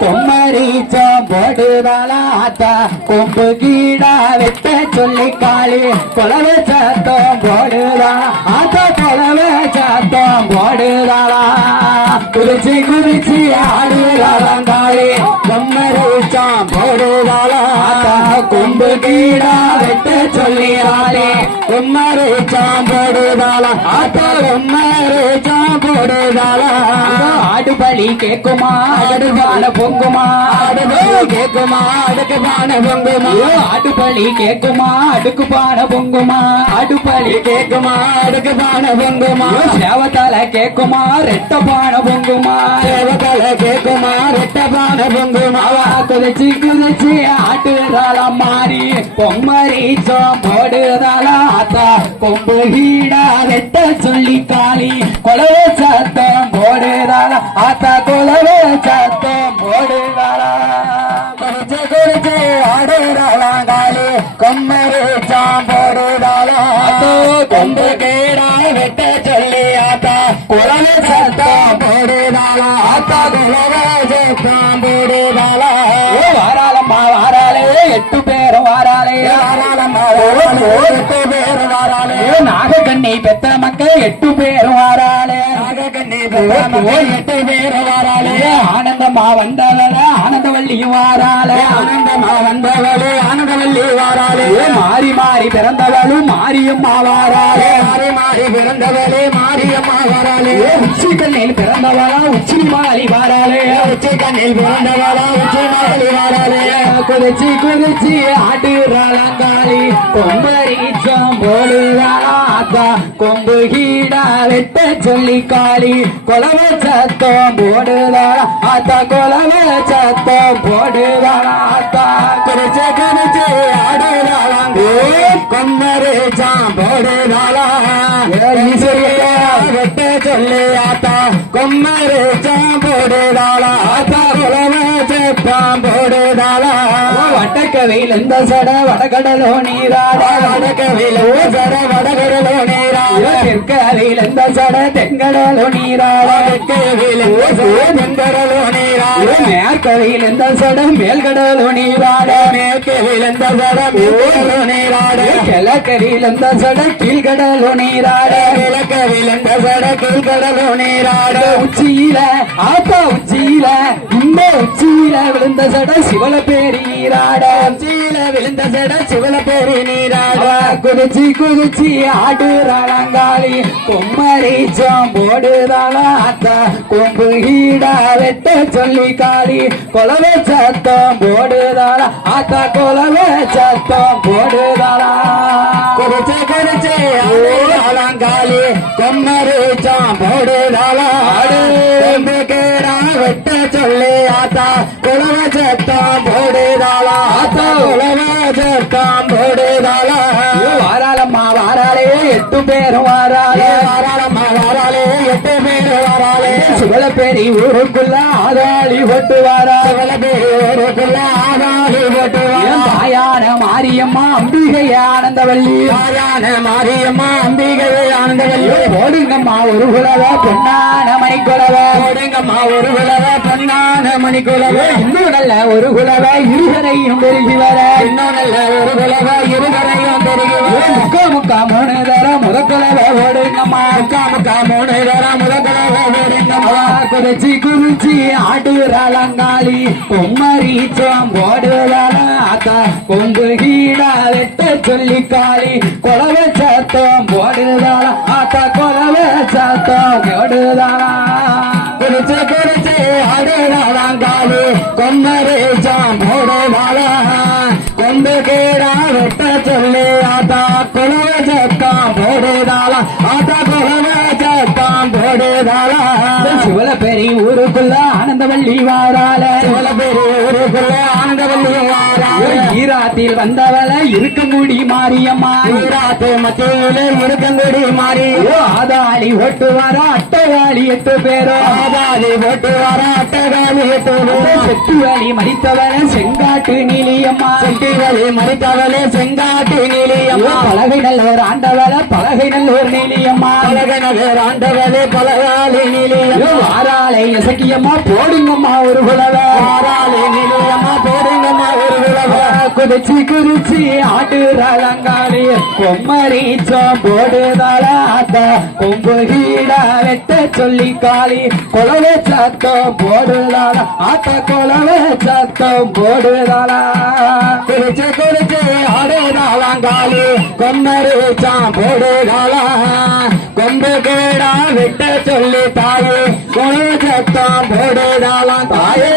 பொம்மரீச்சம் போடுதாளாத்தா கொம்பு கீடா வெட்ட சொல்லி காளி கொலவை சத்தம் போடுதா ஆத்தா கொலவை சத்தம் போடுதலா குறிச்சி குறிச்சி ஆடுதாளாம் காளி பொம்மரீச்சம் போடுதாளா கொம்பு கீடா வெட்ட சொல்லி காளி பொம்மரீச்சம் போடுதலா ஆத்தா பொம்மரீச்சம் போடுதா ஆடு பலி கேக்குமா ஆடு பான பொங்குமா? ஆடு பலி கேக்குமா அடுக்கு பான பொங்குமா? ஆடு பலி கேக்குமா அடுக்கு பான பொங்குமா? ஆடு பலி கேக்குமா அடுக்கு பான பொங்குமா? சேவத்தால கேக்குமா ரெட்ட பான பொங்குமா? சேவத்தால கேக்குமா ரெட்ட பான பொங்குமா? குதிச்சு குதிச்சு ஆட்டுறாள மாறி பொம்மரீச்சம் போடுறாள ஆத்தா கொம்பு ஹீடா ரெட்ட சொல்லி காளி கொலவை சத்தம் போடுதாரா ஆத்தா கொலவை சத்தம் போடுதாரா குடிச்சு குடிச்சு ஆடுறாளா காளி? கொம்மரு போடுறாளா கொம்பு கேடா வெட்ட சொல்லி ஆத்தா குலவை சத்தம் போடுறாளா ஆத்தா குலவை சத்தம் போடுறாளா வாராளம்மா வாராளே எட்டு பேரும் வாராளே. வாராளம்மா எட்டு பேரும் வாரா நாகக்கண்ணி பெத்த மக்கள் எட்டு பேரும் வாராளே. நாகக்கண்ணி பெத்த மக்கள் எட்டு பேரும் வாராளே. ஆனந்தமா வந்தவள ஆனந்தவள்ளியும் வாராளே ஆனந்தமா வந்தவளே ஆனந்தவள்ளி வாராளே மாறி மாறி பிறந்தவளும் மாரியம்மா வாராளே மாறி மாறி பிறந்தவளே மாரியம்மா வாராளே உச்சி கண்ணில் பிறந்தவளா உச்சி மாலி வாராளே உச்சி கண்ணில் பிறந்தவளா உச்சி மாலி வாராளே குதிச்சு குதிச்சு ஆட்டுறாளாங்காளி கொம்பரீச்சம் போடுறாளா கொம்பு கீடா வெட்ட சொல்லி காளி கொலவை சத்தம் போடுறாளா ஆத்தா கொலவை சத்தம் போடுறாளா ஆத்தா குதிச்சு குதிச்சு ஆடுறாளாங்க கொம்பரீச்சம் போடுறாளா ஈஸ்வரியா வெட்ட சொல்லி ஆத்தா கொம்பரீச்சம் போடுறாளா ஆத்தா கொலவை சத்தம் போடுறாளா வடக்கவையில் எந்த சட வடகடலோ நீராட வடக்கவையில் சட வடகடலோ நீராட. தெற்கவையில் எந்த சட தென்கடலோ நீராட. தெற்கவையில் தென்கடலோ நீராட. மேற்கவையில் எந்த சட மேல்கடலோ நீராட. மேற்கவையில் எந்த சட மேல்கடலோ நீராட. கிழக்கவையில் எந்த சட கீழ்கடலோ நீராட. கிழக்கவையில் எந்த சட கீழ்கடலோ நீராட. உச்சியில ஆப்பா உச்சியில இந்த விழுந்த சட சிவல பேரி நீராட. உச்சியில விழுந்த சட சிவல பேரி நீராட. குதிச்சு குதிச்சு ஆடுறாளங்காளி கொம்மரீச்சம் போடுறாளா ஆத்தா கொம்பு ஈடா வெட்ட சொல்லி காளி. கொலவை சத்தம் போடுறாளா ஆத்தா கொலவை சத்தம் போடுறாளா குதிச்சு குதிச்சு ஆடுறாளங்காளி பேரும் வாராளே. வாராளம்மா வாராளே எட்டு பேரும் வாராளே. சிவலப்பேரி ஊருக்குள்ள ஆதாளி ஒட்டு வாரா. சிவலப்பேரி ஊருக்குள்ள ஆதாளி ஒட்டு தாயான மாரியம்மா அம்பிகை ஆனந்தவல்லி. தாயான மாரியம்மா அம்பிகை ஆனந்தவல்லி. போடுங்கம்மா ஒரு குலவ பொன்னான மணிக்குலவ போடுங்கம்மா ஒரு குலவ பொன்னான மணிக்குலவ இன்னும் நல்ல ஒரு குலவ இருகரையும் பெருகி வர. இன்னும் நல்ல ஒரு குலவ இருகரையும் பெருகி வர. முக்கா முக்கா மூணு தர முதக்குலவ ஓடுங்கம்மா முக்கா முக்கா மூணு தர முதக்குலவ ஓடுங்கம்மா குதிச்சு குதிச்சு ஆடுறாளங்காளி பொம்மரீச்சம் போடுறாள ஆத்தா. கொம்பு கீழா வெட்ட சொல்லி காளி கொலவ சத்தம் போடுறாள ஆடுறாளங்காளி கொம்மரீச்சம் போடுறாளா கொம்பு கீழா வெட்ட சொல்லி ஆத்தா கொலவ சத்தம் போடுறாளா ஆத்தா கொலவ சத்தம் போடுறாளா சிவல பெரி ஊருக்குள்ள ஆனந்தவல்லி வாராள. சிவல பெரி ஊருக்குள்ள ஆனந்தவல்லி வாராள. ஈராத்தில் வந்தவள இருக்கங்குடி மாரியம்மா ஈராத்து மத்தியிலே இருக்கங்குடி மாறி. ஆதாளி ஒட்டு வர அட்டகாளி எட்டு பேரோ. ஆதாளி ஒட்டு வர அட்டகாளி எட்டு பேரோ. செட்டுவலி மடித்தவள செங்காட்டு நீலியம்மா. செட்டுவலி மடித்தவளே செங்காட்டு நீலியம்மா. பலகை நல்லவர் ஆண்டவள பலகை நல்லோர் நீலியம்மா. பலகை நல்லவர் ஆண்டவளே பலகாலி நீலியம்மா. வாராளை இசக்கியம்மா போடுங்கம்மா ஒரு குலவ ஆறாளே நிலையம்மா போடுங்கம்மா ஒரு குலவ குதிச்சு குதிச்சு ஆட்டு கொம்மரி போடுதாள ஆத்த கொம்பு ஹீடா வெட்ட சொல்லி காளி கொலவே சத்தம் போடுதாளா ஆத்த கொலவே சத்தம் போடுதாளா குறிச்சு குறிச்சு ஆடுதாளாங்காலி கொம்மரி சாம் போடுதாளா கொம்பு கேடா வெட்ட சத்தம் போடுதாளாம் தாயே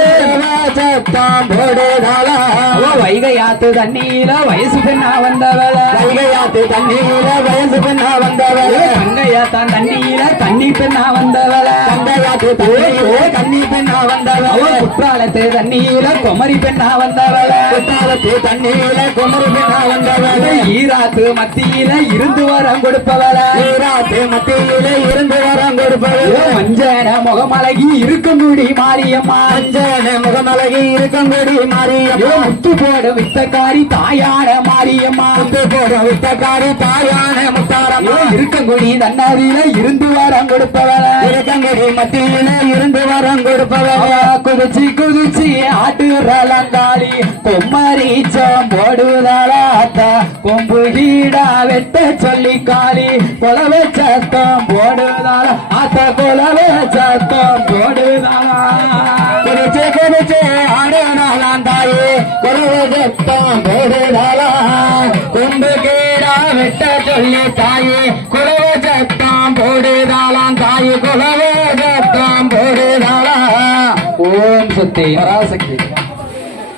சத்தம் போடுதாளா? அவ வைகை ஆத்து தண்ணீர வயசு பெண்ணா வந்தவள. கல்கையாத்து தண்ணீர வயசு பெண்ணா வந்தவள். கங்கையாத்தான் தண்ணீர தண்ணி பெண்ணா வந்தவள. கங்கையாத்து தண்ணீர கண்ணி பெண்ணா வந்தவள். குற்றாலத்து தண்ணீர குமரி பெண்ணா வந்தவள. குற்றாலத்து தண்ணீர குமரி பெண்ணா வந்தவள். ஈராத்து மத்தியில இருந்து வரம் கொடுப்பவள. ஈராத்து மத்தியில இருந்து வரம் கொடுப்பவள். மஞ்சன முகமழகி இருக்குங்குடி மாரியம்மா அஞ்சன முகமலகி இருக்கங்குடி மாரியம்மா முத்து போட வித்தக்காரி தாயான மாரியம்மா. முத்து போட வித்தக்காரி தாயான முத்தாரம்மா. இருக்கங்குடி தன்னாரியில இருந்து வரம் கொடுப்பவள இருக்கங்குடி மத்தியில இருந்து வரம் கொடுப்பவள் குதிச்சு குதிச்சு ஆட்டுறலங்காளி கொம்மரீச்சம் போடுதலாத்தா கொம்பு கீடா வெட்ட சொல்லி காளி கொலவை சத்தம் போடுதாள ஆத்த கொலவை சத்தம் போடுதாளா குறிச்சு குறிச்சு ஆடுனாலாம் தாயே குருவதத்தம் போடுதாளா கும்பு கீழா வெட்ட சொல்லி தாயே குருவதத்தம் போடுதாளாம் தாயே குலவதத்தம் போடுதாளா ஓம் சக்தி பராசக்தி